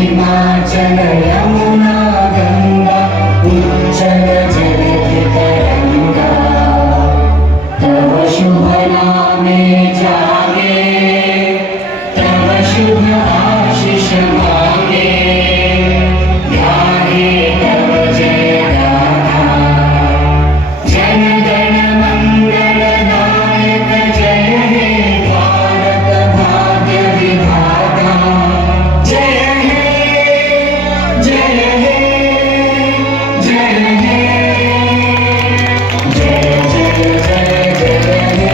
हिमाचल यमुना गंगा उज्जल जलधि तरंगा तव शुभ नामे जागे तव शुभ आशीष मांगे गाहे तव जय गाथा जन गण मंगल नायक जय हे भारत भाग्य विधाता जय हे जय हे जय हे जय जय जय जय हे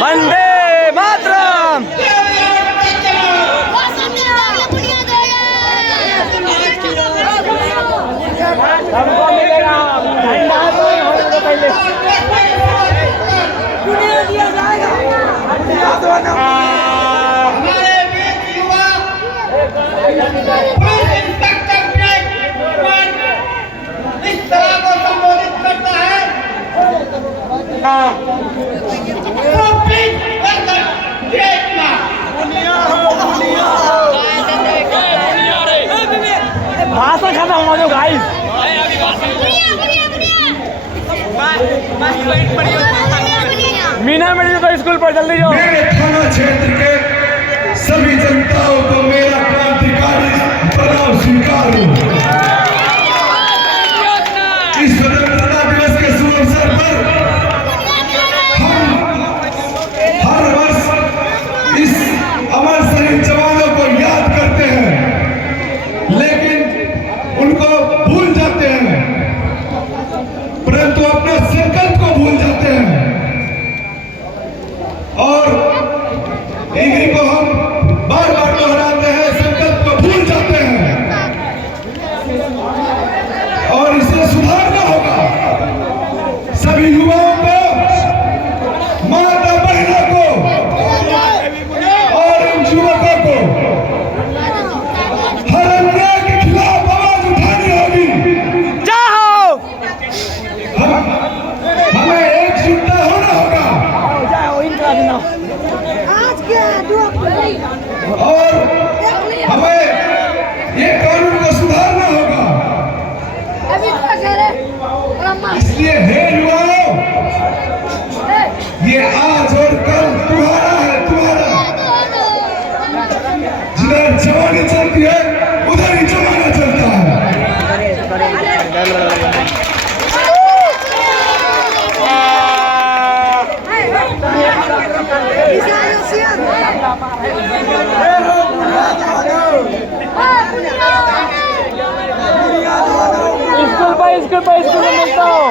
वंदे मातरम। सबको मिलेगा झंडा तो होने को पहले पुण्य दिया जाएगा। हमारे बीच युवा पुलिस इंस्पेक्टर इस तरह को संबोधित करता है तो प्लीज देखना भाषण खत्म हो जाओ भाई। मीना मिडिल को स्कूल पर जल्दी जाओ। मेरे थाना क्षेत्र के सभी जनताओं को मेरा क्रांतिकारी प्रणाम स्वीकार हो। इस स्वतंत्रता दिवस के शुभ अवसर पर हम हर वर्ष इस अमर शहीद जवानों को याद करते हैं, लेकिन उनको भूल जाते हैं, परंतु अपने संकल्प को भूल जाते हैं और इन्हीं को हम बार बार दोहराते हैं, संकल्प को भूल जाते हैं और इसे सुधारना होगा। सभी युवाओं को, माता बहनों को और इन युवकों को हर अन्याय के खिलाफ आवाज उठानी होगी। जाओ हमें एकजुटता होना होगा और हमें ये कानून को सुधारना होगा। इसलिए हे युवाओं, ये आज और कल तुम्हारा है, तुम्हारा। जिधर जवानी चलती है उधर ही जमाना चलता है। स्कूल में मिलता हूँ।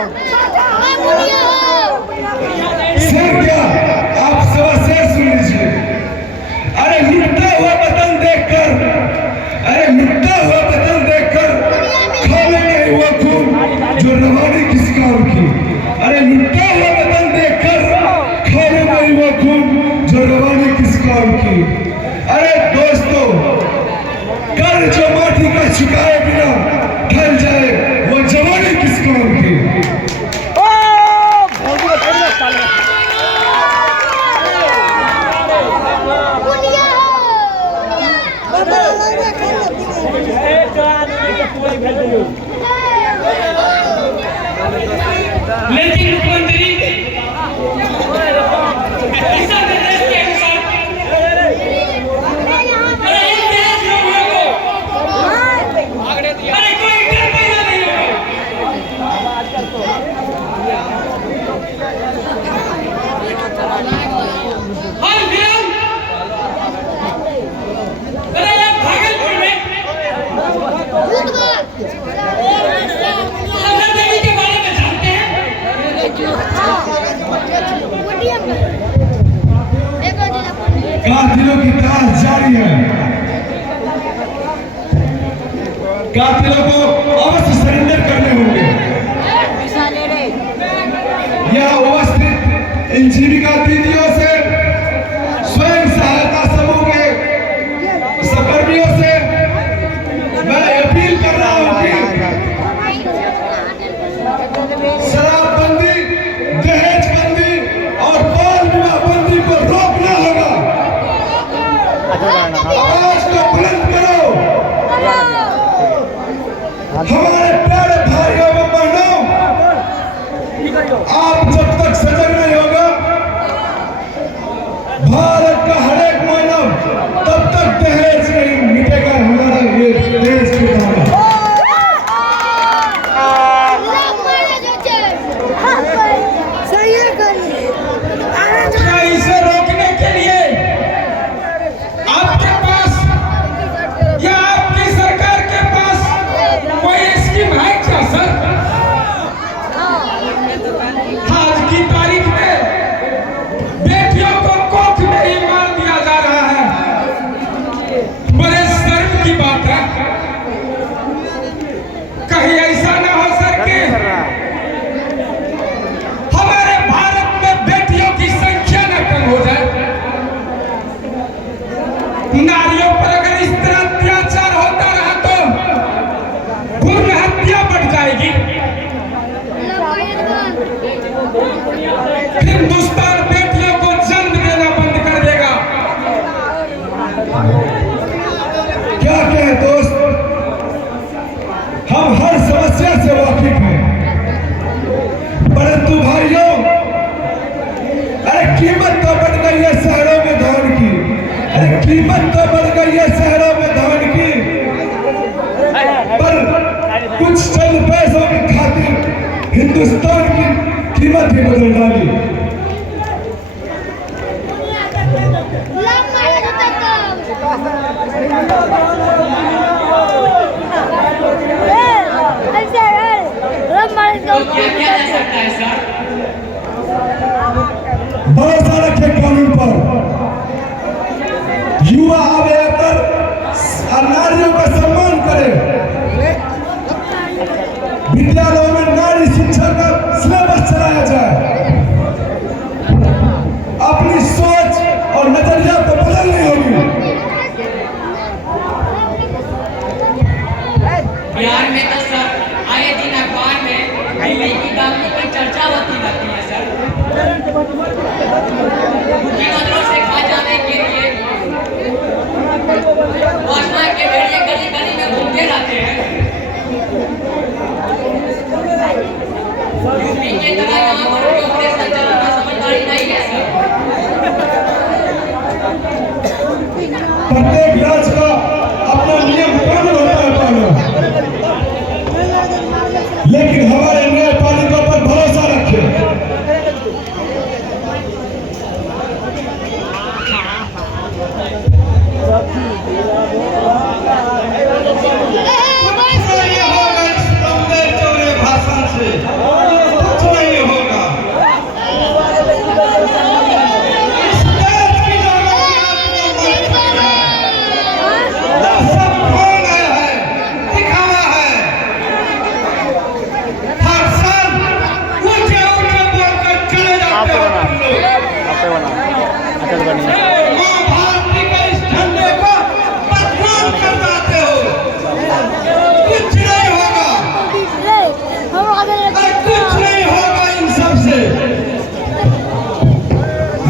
शेर क्या, आप सवा शेर सुन लीजिए। अरे लुटता हुआ वतन देखकर, अरे लुटता हुआ वतन देखकर खाने नहीं हुआ खून जो रवानी किसी काम की। अरे लुटता हुआ वतन देखकर खाने नहीं हुआ खून जो रवानी किसी काम की। अरे दोस्तों, कर जो माटी का छुपाए बिना ढल जाए वो जवानी किस काम की। लेकिन मुख्यमंत्री ऐसा निर्देश के अनुसार अरे इन देश लोगों को अरे कोई डर पैदा नहीं हर दिन अरे भागलपुर में देवी के बारे में जानते हैं। कातिलों की तलाश जारी है। कातिलों को अवश्य सरेंडर करने हमारे प्यारे भाइयों व बहनों, आप जब तक सजग नहीं होगा भारत का हर एक मानव, तब तक दहेज नहीं मिटेगा हमारा ये देश की दावा। क्या इसे रोकने के लिए आपके पास या आपकी सरकार के पास कोई स्कीम है क्या सर? आज की तारीख में बेटियों को कोख में ही मार दिया जा रहा है। बड़े शर्म की बात है। कहीं ऐसा ना हो सर कि हमारे भारत में बेटियों की संख्या न कम हो जाए। नारियों पर अगर इस तरह अत्याचार होता रहा तो भ्रूण हत्या बढ़ जाएगी। हिंदुस्तान बेटियों को जन्म देना बंद कर देगा। क्या कहें दोस्त, हम हर समस्या से वाकिफ हैं, परंतु भाइयों, अरे कीमत तो बढ़ गई है शहरों में धान की, अरे कीमत तो बढ़ गई है शहरों में धान की, पर कुछ चंद पैसों की खातिर हिंदुस्तान की कीमत ही बदल डाली। तो क्या किया जा सकता है सर? भरोसा रखे कानून पर, युवा आगे आकर नारियों का सम्मान करे, विद्यालयों में नारी शिक्षा का सिलेबस चलाया जाए, अपनी सोच और नजरिया को बदलनी होगी। बिहार में तो सर आए दिन अखबार में दिल्ली की दामनी की चर्चा होती रहती है सर। मुख्यमंत्रियों से खा जाने के लिए भाजपा के भेड़िए गली गली में घूमते रहते हैं। यूपी के तरह यहाँ पर भी ऑपरेशन चलाना समझदारी नहीं है सर। प्रत्येक राज्य का अपना नियम कानून होता है पालना, लेकिन हमारे न्यायपालिका पर भरोसा रखें। भाषण से कुछ नहीं होगा। इस देश की सब कौन है, दिखावा है। हर साल ऊंचे ऊंचे बोलकर चले जाते हो तुम लोग। मां भारती के इस झंडे को बदनाम कर जाते हो। कुछ नहीं होगा, कुछ नहीं होगा इन सब से।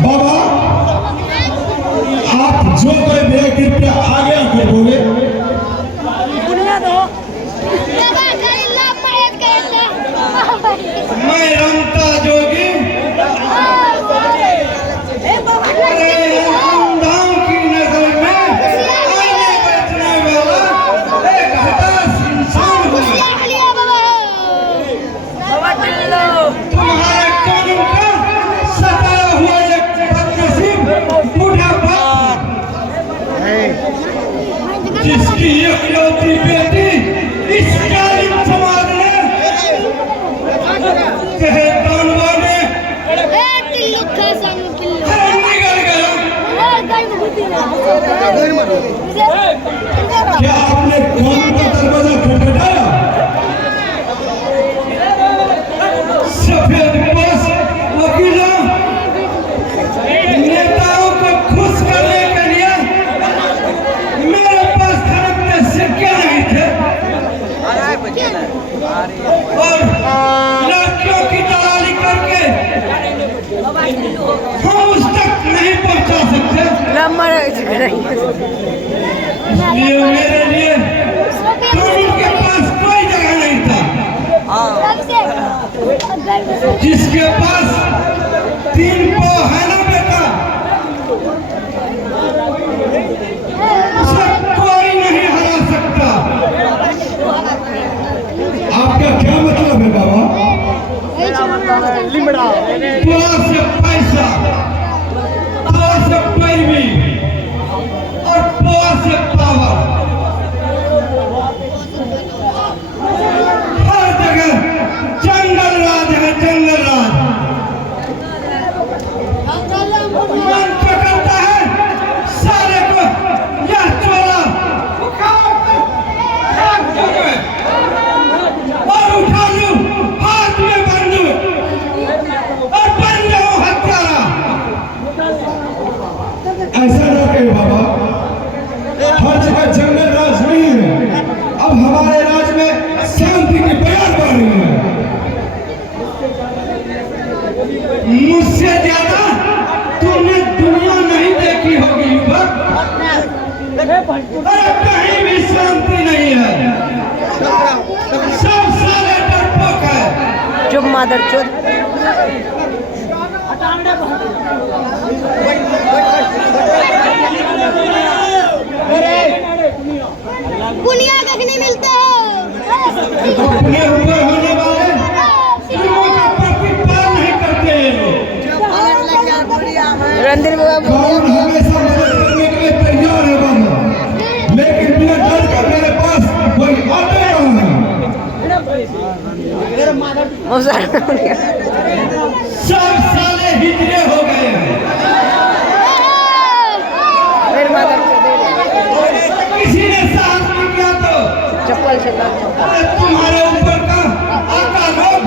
बाबा, आप जो कोई मेरे कृपया आगे आकर बोले। मैं रमता जोगी, अरे अंधाओं की नजर में आईने बचने वाला एक हताश इंसान हूँ। तुम्हारे कानून का सताया हुआ एक बदनसीब बुढ़ापा, जिसकी इकलौती बेटी इस जालिम समाज ने कहे तानवा में निकल गया। क्या आपने कानून का दरवाजा खटखटाया? सफेद पोश वकीलों, नेताओं को खुश करने के लिए मेरे पास धर्म के सिक्के नहीं थे और लड़कियों की दलाली करके हम उस तक नहीं पहुंचा सकते। इसलिए मेरे लिए कानून के पास कोई जगह अरे कहीं भी शांति नहीं है, सब साले डरपोक है। चुप मादर चोद। पुनिया कखनी मिलते हो अपने ऊपर होने वाले जुर्मों का प्रतिपादन नहीं करते ये लोग। रणधीर बाबा कौन हमेशा मदद करने के लिए तैयार है बाबा, लेकिन बिना डर के मेरे पास कोई आता नहीं। सब साले हिजड़े हो गए हैं। किसी ने साहस नहीं किया तो चप्पल से अरे तुम्हारे ऊपर का आका लोग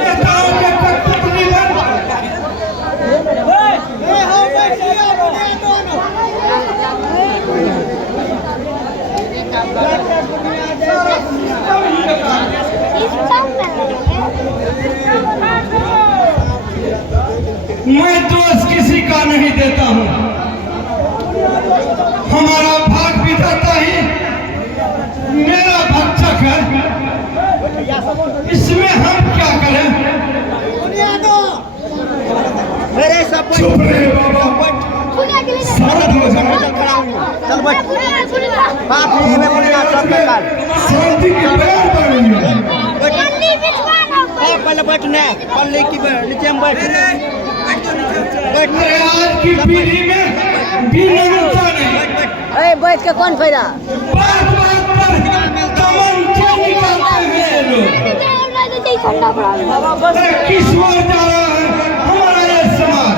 नेताओं के कठपुतली बन मैं दोष किसी का नहीं देता हूँ, हमारा भाग विधाता ही मेरा भक्षक है, इसमें हम क्या करें। चुप रहे बाबा, शांत हो जाओ, शांति की बयान पड़ी है। पहले बैठने पल्ले की नीचे में बैठ अरे आज की पीढ़ी में विनम्रता नहीं, बैठ के कौन फायदा। बात बात पर तमंचे निकालते हैं ये लोग। अरे किस ओर जा रहा है हमारा ये समाज।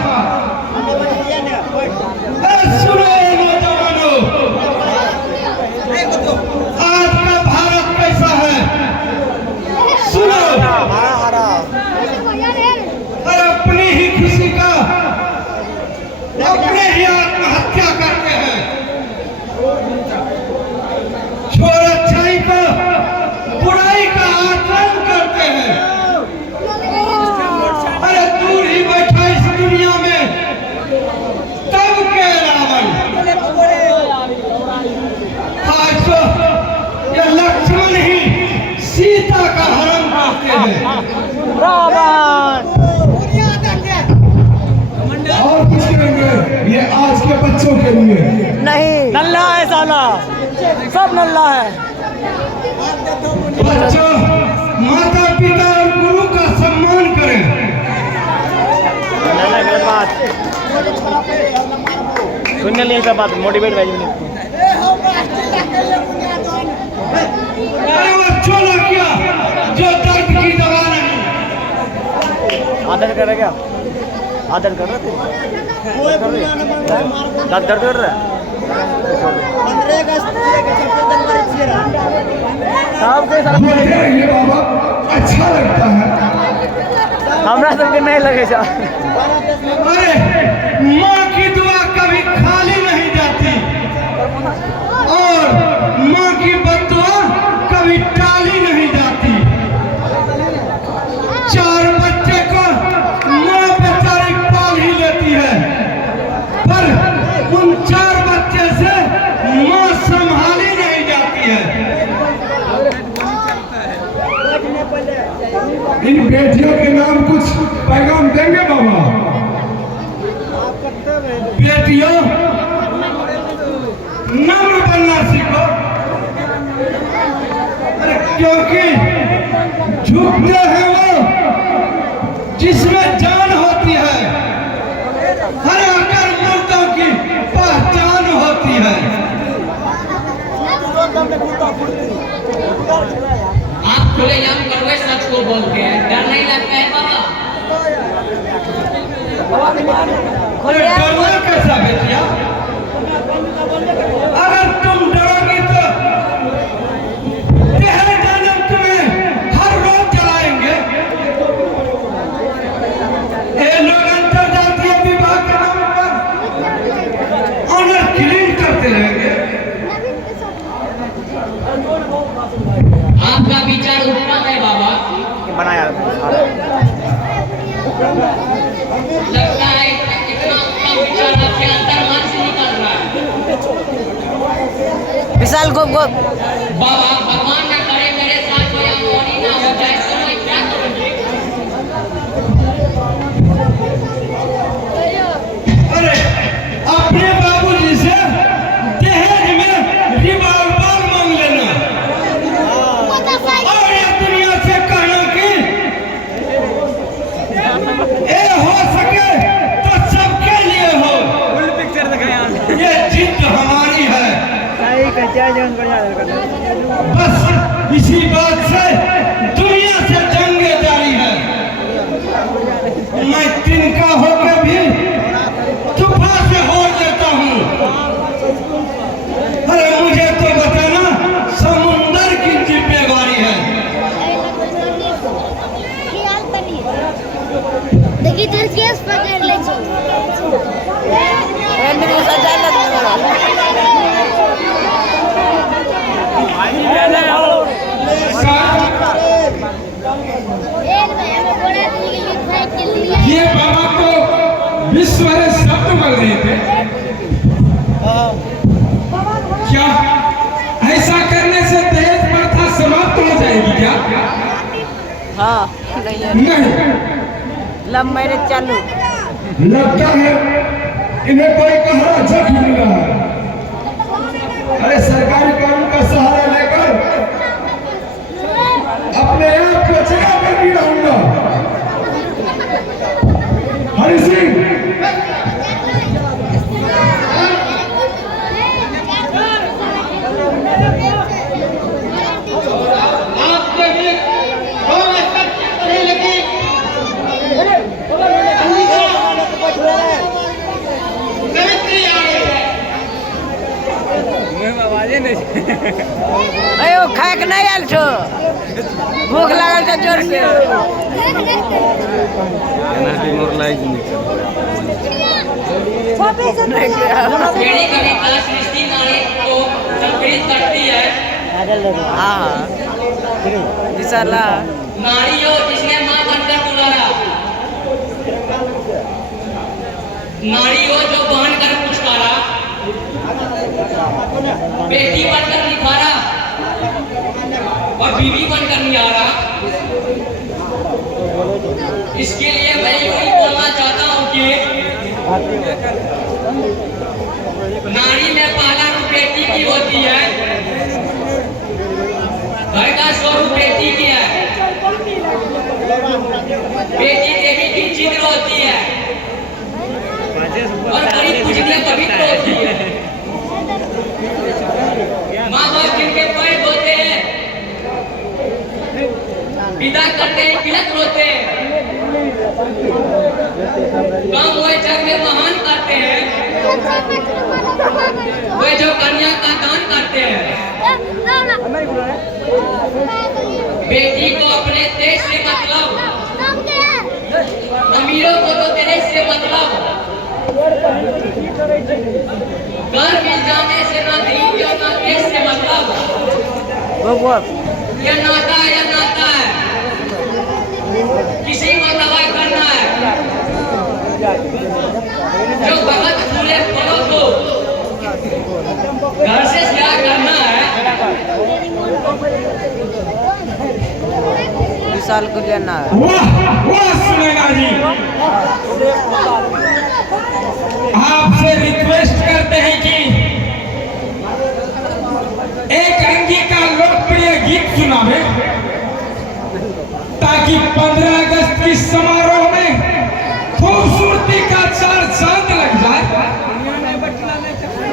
अरे सुनो ये नौजवानों, आज का भारत कैसा है सुनो। अरे अपनी ही खुशी का अपने ही आत्महत्या करते हैं, छोड़ अच्छाई को बुराई का आचरण करते हैं। अरे दूर ही बैठा इस दुनिया में तब के रावण, आज तो ये लक्ष्मण ही सीता का हरण करते हैं। और कुछ करेंगे ये आज के बच्चों के लिए नहीं नल्ला है साला, सब नल्ला है। बच्चों माता पिता और गुरु का सम्मान करें। बात सुनने लिए सब बात मोटिवेट भाई। अरे वो चोला क्या जो दर्द की दवा नहीं। आदर कर रहा क्या, आदर कर रहे थे, दर्द कर रहा है। बोलते रहिए बाबा, अच्छा लगता है। हमरा सबके नहीं लगे जा। अरे माँ की दुआ कभी खाली नहीं जाती और माँ की बद्दुआ कभी टाली नहीं जाती। 4 बच्चे को माँ बेचारी पाल ही लेती है, पर उन 4 बच्चे से माँ संभाली नहीं जाती है। इन बेटियों के नाम कुछ पैगाम देंगे बाबा। बेटियों नम्र बनना सीखो, अरे क्योंकि झुकते हैं वो जिसमें जान होती है, हर आकर मुर्दों की पहचान होती है। आप खुलेआम कड़वे सच को बोलते हैं, डर नहीं लगता है बाबा? अरे डरना कैसा बेटिया, अगर तुम डरोगी तो तेरे जन्म तुम्हें हर रोज जलाएंगे। ये लोग अंतरजातीय विवाह के नाम पर ऑनर किलिंग करते रहेंगे। आपका विचार उत्तम है बाबा, बनाया लगता है इतना उत्तम विचार आपके अंतर्मन से निकल रहा है। विशाल को बाबा भगवान ना करे मेरे साथ कोई अनहोनी ना हो जाए तो मैं क्या करूँगी? अरे अपने बाबूजी से दहेज में रिवॉल्वर मांग लेना मोटरसाइकिल और ये दुनिया से कहना कि ये हो सके तो सबके लिए हो। ये जिद हमारी है। बस इसी बात से दुनिया से जंगे जारी है। मैं तिनका होकर भी तूफान से हो देता हूँ। अरे मुझे तो बताना समुंदर की जिम्मेवारी है। देखिए तो केस पकड़ ले ये बाबा को विश्व शब्द बोल रहे थे। क्या ऐसा करने से दहेज प्रथा समाप्त हो जाएगी क्या? हाँ नहीं, लव मैरिज चालू। लगता है इन्हें कोई कहा जख मिल रहा है। अरे सरकारी कानून का सहारा लेकर अपने आप को जगह पर भी रहूंगा। हरि सिंह अयो खाए के नहीं आयल छो, भूख लागल छ जोर से। बेड़ी कभी कलश सृष्टि नारी को संपीड़ित करती है। हाँ विशाल नारी हो जिसने माँ बनकर दुलारा, नारी हो जो बहन कर पुचकारा, बेटी बनकर निखारा और बीवी बनकर निहारा। इसके लिए मैं यूं बोलना चाहता हूँ कि नारी में पहला रूप बेटी की होती है, घर का स्वरूप बेटी की है। बेटी देवी की चित्र होती है और बड़ी पूजनीय पवित्र होती है। माँ बाप जिनके पैर धोते हैं, विदा करते हैं, तिलक रोते हैं, काम हुए जग में महान करते हैं, वे जो कन्या का दान करते हैं। बेटी को अपने देश से मतलब, अमीरों को तो देश से मतलब, घर मिल जाने से ना दीन या ना देश से मतलब। यह नाता है, यह नाता है, किसी को दवाई करना है। जो भगत फूले फलों को घर से क्या करना है। विशाल को लेना है। वाह वाह सुनेगा जी, आपसे रिक्वेस्ट करते हैं कि एक अंगी का लोकप्रिय गीत सुनावे ताकि 15 अगस्त की समारोह में खूबसूरती का चार चांद लग जाए।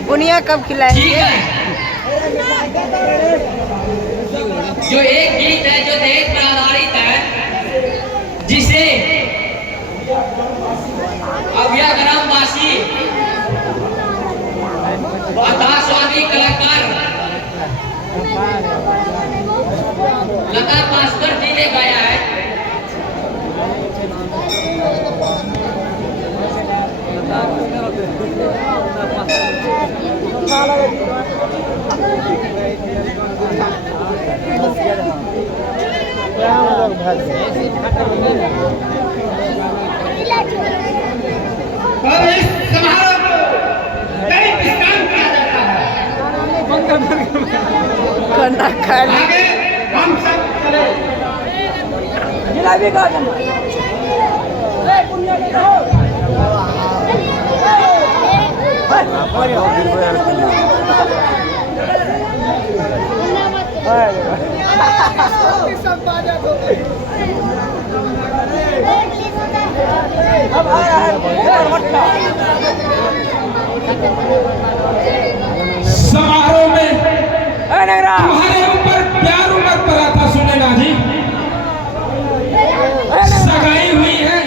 बुनिया कब ठीक खिलाएंगे? है, जो एक गीत है जो दहेज पर आधारित है, जिसे अभ्या ग्रामवासी आधारवादी कलाकार लता भास्कर जी ने गाया है। और इस समारोह को कई विश्राम किया जाता है। आगे हम सब चले। जिलेबी का समारोह में तुम्हारे ऊपर प्यार उमड़ पड़ा था सुनैना जी, सगाई हुई है,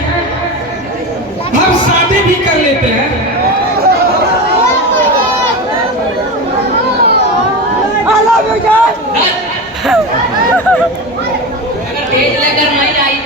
हम शादी भी कर लेते हैं। अगर तेज लेकर नहीं आई